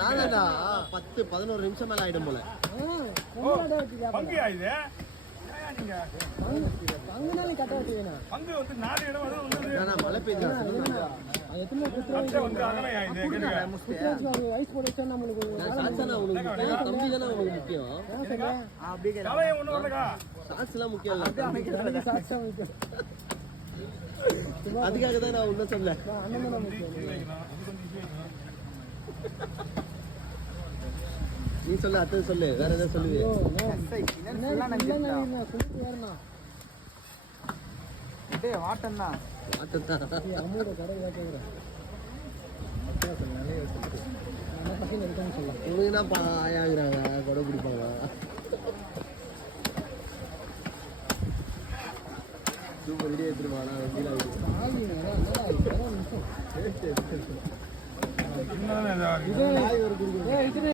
நானா 10-11 நிமிஷம் மேல ஆயிடும் போல. பங்கியா இது நீங்க பங்குனாலே கட்ட வச்சுவேனா பங்கு வந்து 4 இடம் வந்து நான் மழை பெய்யுது அது எத்தனை குத்துறாங்க வந்து அகலையா இது ஐஸ் போட வச்சா நம்மளுக்கு சாட்ஸ் தானே உங்களுக்கு முக்கியம், தம்பி தானே உங்களுக்கு முக்கியம். அப்படியே தலையை ஒண்ணு வரலக்கா சாட்ஸ் எல்லாம் முக்கியம் இல்ல, சாட்சா முக்கியம் அதுக்காக தான் நான் ஒன்னும் சொல்ல. அண்ணன் தான் முக்கியம் நீ சொல்லு, அத்தை சொல்லு, வேற ஏதாவது சொல்லுவியே. வாட்டம் தான் அம்மோட கடை கேட்கிறேன் இவங்க தான் ஆயாகிறாங்க, கொடை பிடிப்பாங்க. சூப்பர் ரெடி எடுத்துருவாங்க இன்னும்